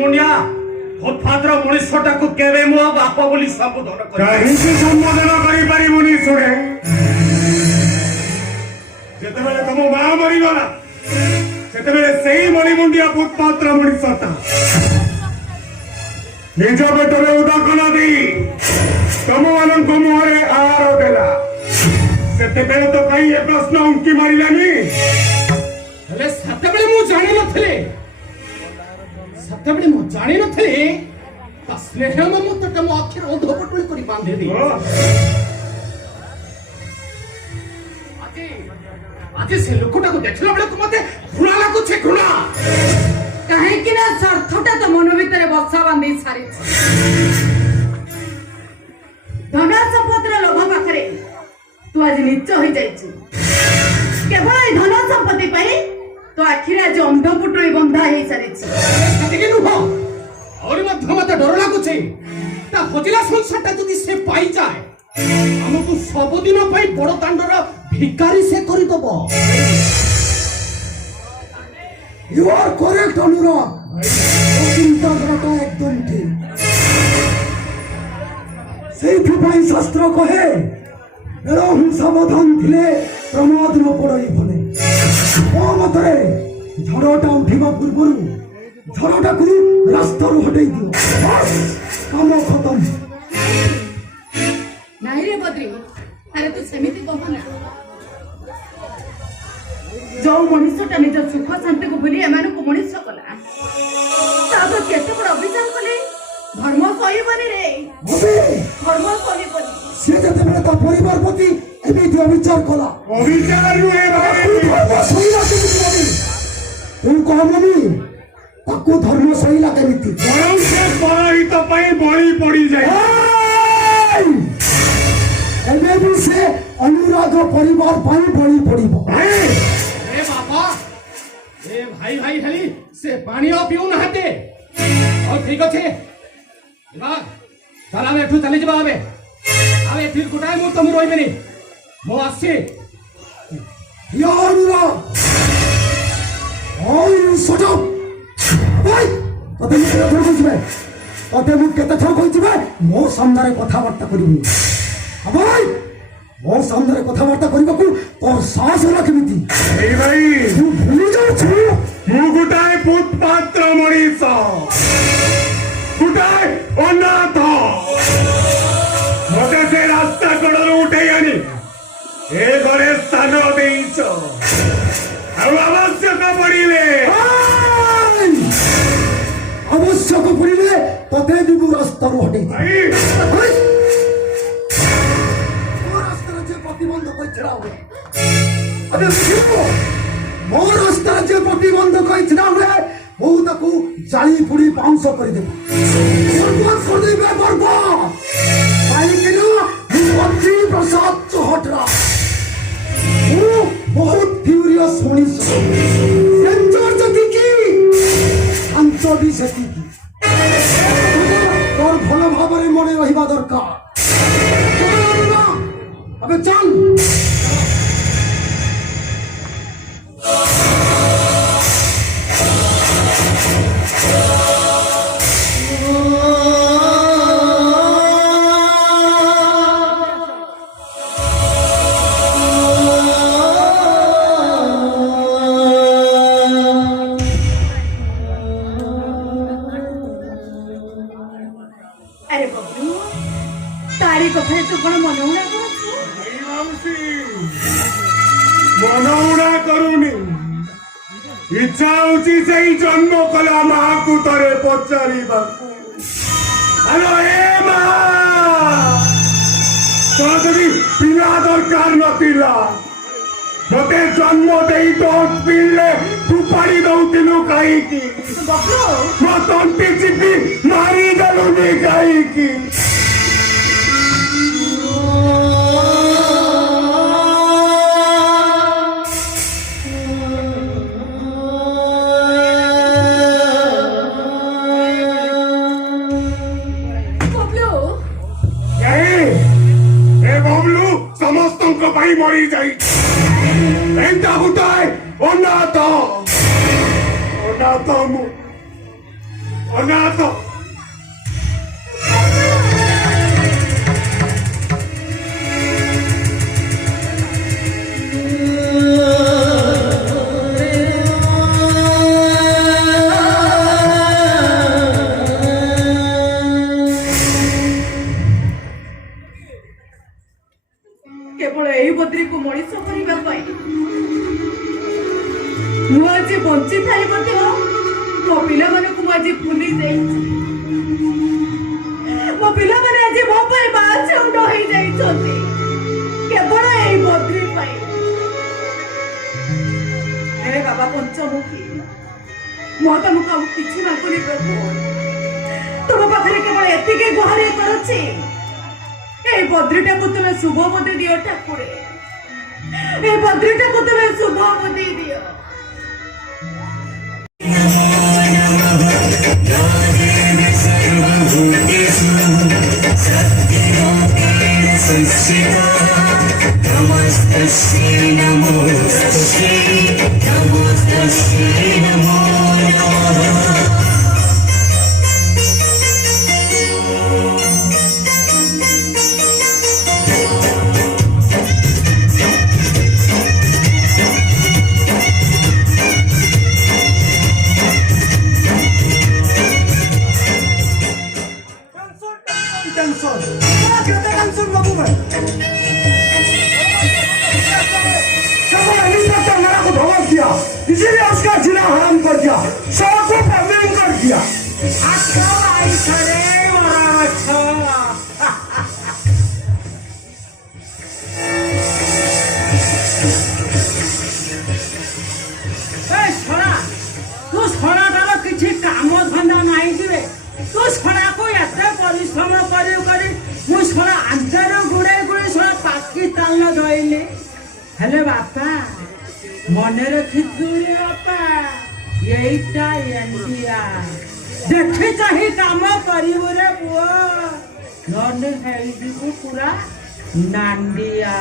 मुनिया फुटपाथर मनुष्यटा को केवे मो बाप बोली संबोधन कर कहीं संबोधन करी परिबुनी सुने जेतेबेले तुम मां मरी गला सेतेबेले सेही मणिमुंडिया फुटपाथर मनुष्यटा निज पेटरे उदाकना दे तुम मानक मुहरे आहार देला सेतेबेले तो कहीं ये प्रश्न उनकी मारिलानी हेले सतेबेले मु जानि नथले सतेबेले मु जानि नथले ता स्नेह ममता मो अक्षर ओधपटुली करी बांधे दे आज से लोकटा को देखला बेले को मते घृणा लागु छे घृणा काहे कि ना स्वार्थटा तो मन भीतर बसा बांधी सारी धन संपत्तिर लोभ पाखरे तू आज नीच हो जाइछु केवल ए धन संपत्ति पाई तो आखिर आज अंधपुटुली बंधा हे सारी कतिके नुह और मध्य मते डर लागु छे ता हजिला संसारटा जदि से पाई जाए हमकु सब दिन पाई बड़ दांडर भिखारी से करि दबो You are correct, Anurag. चिंता करता एकदम ठीक से शास्त्र कहे एरम सावधान थिले प्रमाद न पड़ई भले ओ मतरे झड़टा उठिबा पूर्वरु झड़टा को रास्ता रो हटई दियो बस काम खत्म नाही रे बद्री अरे तू समिति कहना जो मनुष्यटा निज सुख शांति को भूली एमान को मनुष्य कला ताब केते बड़ अभिशाप कले धर्म सहीबनी रे धर्म सहीबनी से जते बेले ता परिवार प्रति एमिति अविचार कला अविचार नुहे धर्म सहीला केमिति तू कहमनी ताको धर्म सहीला केमिति बरं से पराहित पई बळी पड़ी जाए एबे भी से अनुराग परिवार पाई बळी पड़िबो ए बाबा ए भाई भाई हेली से पानी पिउ नहाते और ठीक अच्छे बा चल आवे एठू चली जबा आवे फिर गुटाए मु तुम रोइबेनी मो आसी या अनुराग ओय शट अप ओय तते मु केते थर कहिबे तते मु केते थर कहिबे मो सामने कथा बार्ता करिबी अबय मो सामने कथा बार्ता करिबकु तोर साहस होला केमिति ए भाई तू भूली जाऊ छु मु गुटाए फुटपाथर मणिष गुटाए अनाथ मते से रास्ता कड़रू उठे आनी ए घरे स्थान देइछ आवश्यक पड़िले आवश्यक पड़िले तते भी मु रास्ता रो हटै भाई प्रतिबंध कइछरा हुए अबे देखो मोर रास्ता जे प्रतिबंध कइछरा हुए ओ तकू जाली पुड़ी पांच कर देबो बर्बाद कर देबे बर्बाद काहे के ना मंत्री प्रसाद चौहटरा ओ बहुत फ्यूरियस मनीष सेंचर जति की अंचोडी सेति की और भलो भाबरे मने रहिबा दरकार अबे चल अरे बबलू तारी कथारे तू कोन मनौना मनौना करूनी इच्छा होची सेही जन्म कला मां को तरे पचारिबाकू हेलो ए मां तोदरी पिला दरकार नथिला मते जन्म देई दोस्त पिले तू पाड़ी दउतिलु काई की बबलू मो तंती चिपी मारी गलुनी काई की भाई मरी जाई एंटा गुटाए अनाथ मु ଅନାଥ କେବଳ ଏଇ ବଦ୍ରିକୁ ମଣିଷ କରିବା ପାଇଁ ମୁଁ ଆଜି ବଞ୍ଚିଥାଇ ମଧ୍ୟ ମୋ ପିଲାମାନଙ୍କୁ ମୁଁ ଆଜି ଭୁଲି ଯାଇଛି। ମୋ ପିଲାମାନେ ଆଜି ମୋ ପାଇଁ ବାଛଉଟ ହେଇଯାଇଛନ୍ତି କେବଳ ଏଇ ବଦ୍ରି ପାଇଁ। ହେ ବାବା ପଞ୍ଚମୁଖୀ, ମୁଁ ତମକୁ ଆଉ କିଛି ମାଗୁନି ପ୍ରଭୁ, ତୁମ ପାଖରେ କେବଳ ଏତିକି ଗୁହାରି କରୁଛି, এই বদ্রিটাকে তুমি শুভ বুদ্ধি দিও ঠাকুরে, এই বদ্রিটাকে তুমি শুভ বুদ্ধি দিও। इसीलिए उसका जिला हराम कर दिया, सबको प्रवीण कर दिया। अच्छा भाई खरे अच्छा ଛଡ଼ା ତୁ ଛଡ଼ାଟାର କିଛି କାମ ଧନ୍ଦା ନାହିଁ କିରେ? ତୁ ଛଡ଼ାକୁ ଏତେ ପରିଶ୍ରମ କରି କରି ମୁଁ ଛଡ଼ା ଆଞ୍ଚରେ ଗୁଡ଼େଇ ଗୁଡ଼େଇ ଛଡ଼ା ପାକିସ୍ତାନ ଧଇଲି। ହେଲେ ବାପା ମନେ ରଖିଥିବେ ବାପା, ଏଇଟା ଇଣ୍ଡିଆ, ଦେଖି ଚାହିଁ କାମ କରିବୁ ରେ ପୁଅ, ନହେଲେ ହେଇଯିବୁ ପୁରା ନାଣ୍ଡିଆ।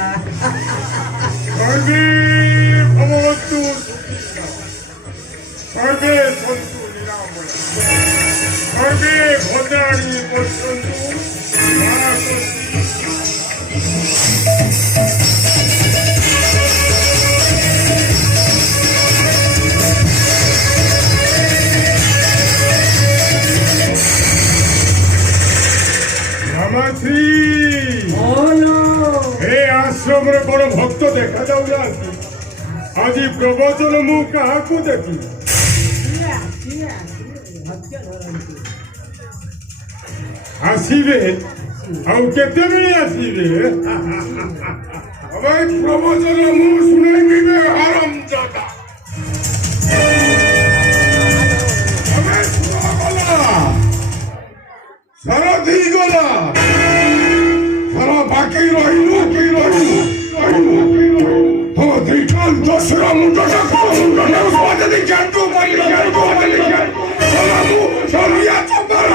आश्रम बड़ भक्त देखा जाऊना आज प्रवचन मु क्या देखी आसवे आते आसवे प्रवचन मु शुणे आरम जाता सारा दी गला सारा बाकी रही हो देखल दसरा मुंडा को मुंडा स्वाद दे जानतो मरी जानतो दे जानतो सलिया चंबर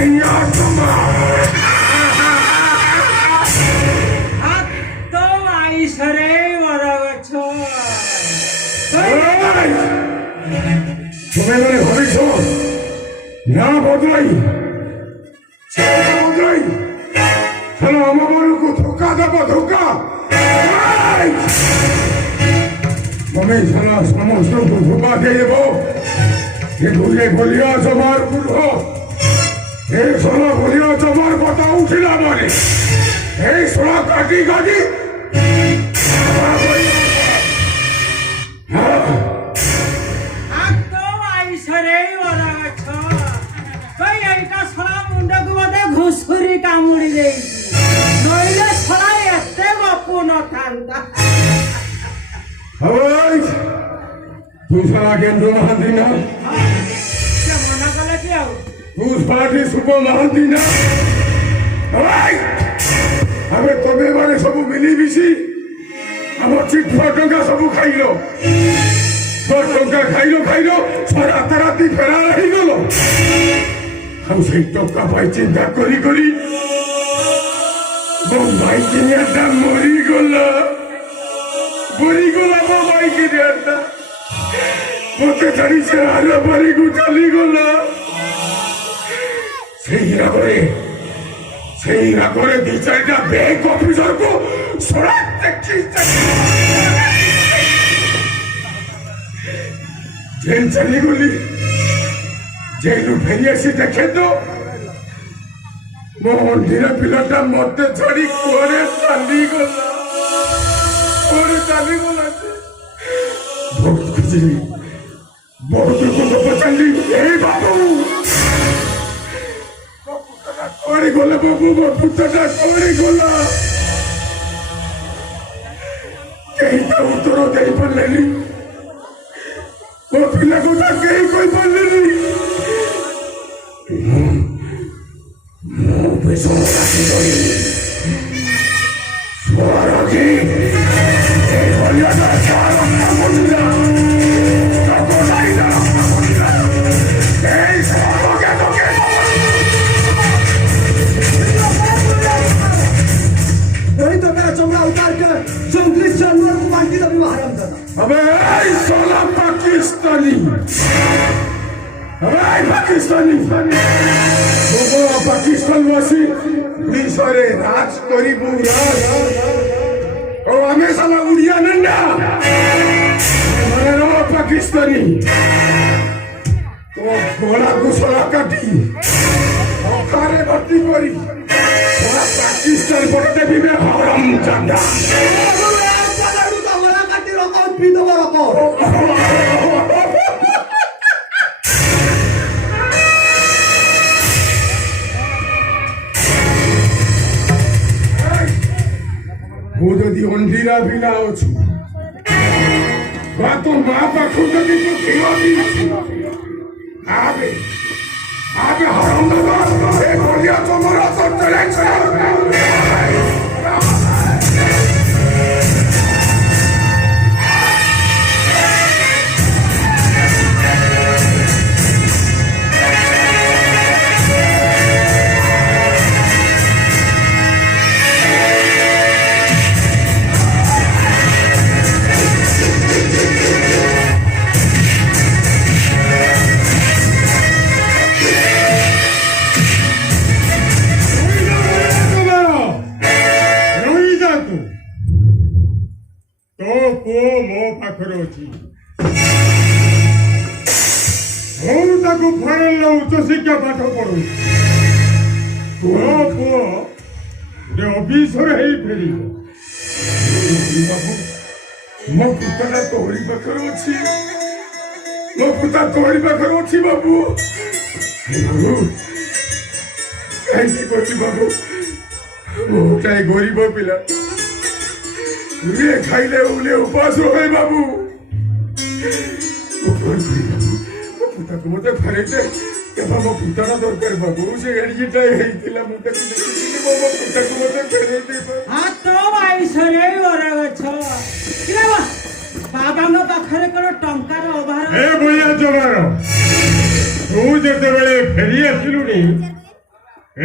ବଢିଆ ସମୟ ହାତ ଆଇସରେ ବରଗଛ তুমি মানে ভাবিছ না বদলাই বদলাই চলো আমারକୁ ধোকা দেব ধোকা তুমি চলো ସମସ୍ତଙ୍କୁ ଧୋକା ଦେଇଦେବ ଏ ଭୁଲେ ଭୁଲିଆ ଜମାର ପୂର୍ବ ଏ ସୋଳ ଭୁଲିଆ ଜମାର କଥା ଉଠିଲା ପରେ এই সোলা কাটি কাটি হাত আইসরে বরগছ কই এইটা ছড়া মুন্ডକୁ ବୋଧେ ଘୁଷୁରି କାମୁଡି ଦେଇଛି ନইলে ছড়া ଏତେ ଗପୁ ନଥାନ୍ତା তুই সারা কেন্দ্র মহান্তি না ସେ ମନା କଲେ କି ଆଉ তুই পার্টি শুভ মহান্তি না ଆମେ ତମେ ମାନେ ସବୁ ମିଳିମିଶି ଆମ ଚିଠା ଟଙ୍କା ସବୁ ଖାଇଲ ଟଙ୍କା ଖାଇଲ ରାତାରାତି ଫେରାର ହେଇଗଲ ଆଉ ସେଇ ଟଙ୍କା ପାଇଁ ଚିନ୍ତା କରି କରି ମୋ ମାଇକିନିଆଟା ମରିଗଲା ମୋ ମାଇକିନିଆଟା ମତେ ଛାଡି ସେ ଆର ବାରିକୁ ଚାଲିଗଲା সেই রাগরে দুই চারিটা ব্যাংক অফিসারকে সরা জেল চালি গলি জেলু ফেরি আসি দেখে তো ମୋ ଅଣ୍ଡିରା ପିଲାଟା ମତେ ଛାଡି କୁଆଡେ ଚାଲିଗଲା ବହୁତ ଖୁସିଲି ବହୁତ ଦୁଃଖ ପଚାରିଲି ଏଇ ବାବୁ কোড়ি গলা বাবু ମୋ ପୁତଟା କୋড়ି ଗଲା କେହି ତା ଉତ୍ତର ଦେଇପାରିଲେନି ମୋ ପିଲା କଥା କେହି କହିପାରିଲେନି ମୁଁ ବେଶମ ରାଖି ଧରି ସ୍ୱରକି এই ହଲିଆଟା ଛାର ବୁଝିଲା ତାକୁ ସାଇଲା ବୁଝିଲା এই ସ୍ୱରକେ তোকে वही तो मेरा चमड़ा उतार कर जंगली जानवर को बांटी तभी हराम करना अबे ऐ साला पाकिस्तानी अबे ऐ पाकिस्तानी वो पाकिस्तान वासी मिसरे राज करीबू राज ओ हमें साला उड़िया नन्ना मने रो पाकिस्तानी तो गोला गुसला काटी खारे भर्ती करी पाकिस्तान पड़ते भी मैं हराम जाना वो यदि अंधीरा भी ना हो तो माँ पाखु यदि तो खिलाती आबे हराम लगा एक बोलिया तो मरा तो चले उच्च शिक्षा पाठ पढ़ू अफिसर फेरी मो पुता तोहरी पाखर अच्छी मो पुता तोहरी पाखर अच्छी बाबू कहीं बाबू मोटा गरीब पिला खाइले उले उपास रहे बाबू मत फेरे मो पुताना दरकार बाबू से एडजिटा हेइतिला मते मो पुता को मते फेरे दे हाथ आइसरे बरगछ किला बाबाଙ୍କ ପାଖରେ କଣ ଟଙ୍କାର ଅଭାବ ଏ ଭଳିଆ ଜମାର ତୁ ଯେତେବେଳେ ଫେରି ଆସିଲୁଣି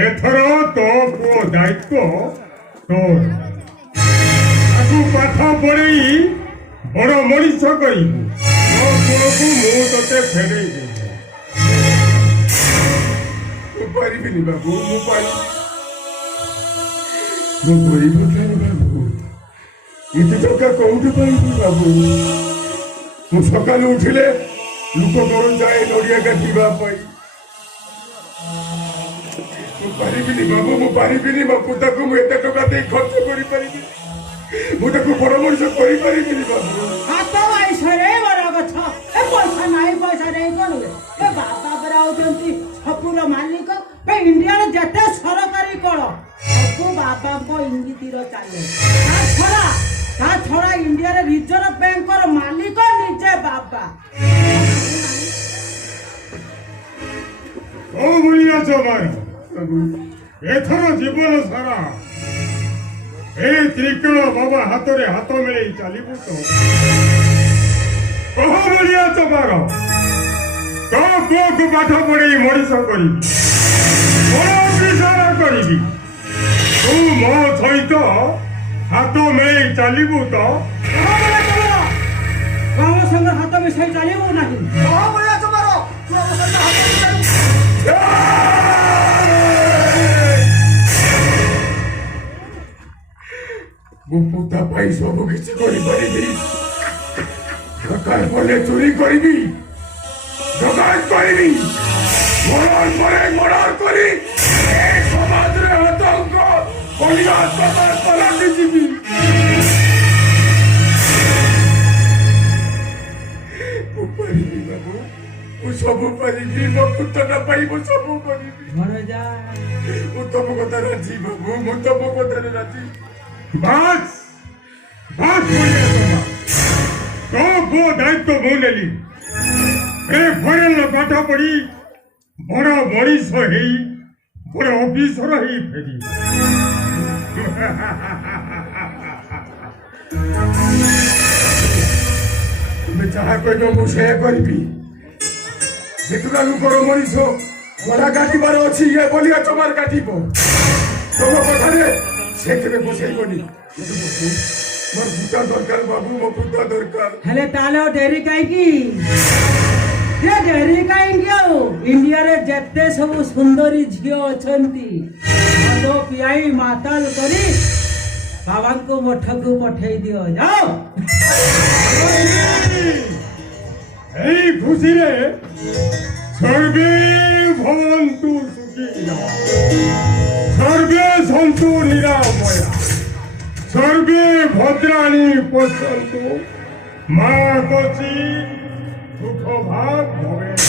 ଏଥର ତୋ ପୁଅ ଦାୟିତ୍ୱ ତୋର। ତାକୁ ପାଠ ପଢ଼େଇ ବଡ଼ ମଣିଷ କରିବୁ। ମୋ ପୁଅକୁ ମୁଁ ତତେ ଫେରେଇ ଦେବି। ମୁଁ ପାରିବିନି ବାବୁ, ମୁଁ ପାରିବି। ମୁଁ ଗରିବ ଥାନି ବାବୁ, ଏତେ ଟଙ୍କା କୋଉଠି ପାଇବି ବାବୁ? ମୁଁ ସକାଳୁ ଉଠିଲେ ଲୋକ ମୋର ଯାଏ ନଡ଼ିଆ କାଟିବା ପାଇଁ। ମୁଁ ପାରିବିନି ବାବୁ, ମୁଁ ପାରିବିନି। ମୋ ପୁତାକୁ ମୁଁ ଏତେ ଟଙ୍କା ଦେଇ ଖର୍ଚ୍ଚ କରିପାରିବି? ମୁଁ ତାକୁ ବଡ଼ ମଣିଷ କରିପାରିବିନି ବାବୁ। ହାତ ବାଇଶରେ ବଡ଼ ଗଛ। ଏ ପଇସା ନାହିଁ, ପଇସା ନେଇ କଣ ହୁଏ? ଏ ବାପା ପରା ହଉଛନ୍ତି ସବୁର ମାଲିକ। ଏ ଇଣ୍ଡିଆର ଯେତେ ସରକାରୀ କଳ ସବୁ ବାବାଙ୍କ ଇଙ୍ଗିତର ଚାଲେ। ତା ଛଡା ଇଣ୍ଡିଆର ରିଜର୍ଭ ବ୍ୟାଙ୍କର ମାଲିକ ନିଜେ ବାବା। ଓ ଭଳିଆ ଜମାର ଏଥର ଜୀବନ ସାରା ଏ ତ୍ରିକୋଣ ବାବା ହାତରେ ହାତ ମିଳେଇ ଚାଲିବୁ ତ? କହ ଭଳିଆ ଜମାର ତୋ ପୁଅକୁ ପାଠ ପଢ଼େଇ ମଣିଷ କରିବି, ବଡ଼ ଅଫିସର କରିବି। ତୁ ମୋ ସହିତ ହାତ ମିଳେଇ ଚାଲିବୁ ତ? ଆମ ସଙ୍ଗେ ହାତ ମିଶାଇ ଚାଲିବୁ ନାହିଁ। ମୁଁ ପୁତା ପାଇଁ ସବୁ କିଛି କରିପାରିବି। ଦରକାର ପଡ଼ିଲେ ଚୋରି କରିବି, ଯୋଗାଡ଼ କରିବି, ମର୍ଡର କରି ଏ ସମାଜରେ ଆତଙ୍କ କଳିଆ ସମାଜ ପଲାଟି ଯିବି। ମୁଁ ପାରିବି ବାବୁ, ମୁଁ ସବୁ ପାରିବି। ମୋ ପୁତଟା ପାଇଁ ମୁଁ ସବୁ କରିବି। ଘରେ ଯା। ମୁଁ ତମ କଥା ରାଜି ବାବୁ, ମୁଁ ତମ କଥାରେ ରାଜି। ବାସ୍ ବାସ୍ ବଢ଼ିଆ ଜମା। ତୋ ପୁଅ ଦାୟିତ୍ୱ ମୁଁ ନେଲି। ଏ ଫରେନ୍ର ପାଠ ପଢ଼ି ବଡ଼ ମଣିଷ ହେଇ ବଡ଼ ଅଫିସର ହେଇ ଫେରି। ତୁମେ ଯାହା କହିବ ମୁଁ ସେୟା କରିବି। ଯେତେଟା ଲୋକର ମଣିଷ ଗଳା କାଟିବାର ଅଛି, ଇଏ ବଲିଆ ଚମାର କାଟିବ। ତମ କଥାରେ ସେ କେବେ ବସେଇବନି। ମୋର ପୁତା ଦରକାର ବାବୁ, ମୋ ପୁତା ଦରକାର। ହେଲେ ତାହେଲେ ଆଉ ଡେରି କାହିଁକି? ଡେରି କାହିଁକି ଆଉ? ଇଣ୍ଡିଆରେ ଯେତେ ସବୁ ସୁନ୍ଦରୀ ଝିଅ ଅଛନ୍ତି ମଦ ପିଆଇ ମାତାଲ କରି ବାବାଙ୍କୁ ମଠକୁ ପଠେଇ ଦିଅ। ଯାଅ। এই খুশিরে সর্বে ভবন্তু সুখিনঃ, সর্বে সন্তু নিরাময়া, সর্বে ভদ্রাণি পশ্যন্তু, মা কচিৎ দুঃখ ভাগ ভবেৎ।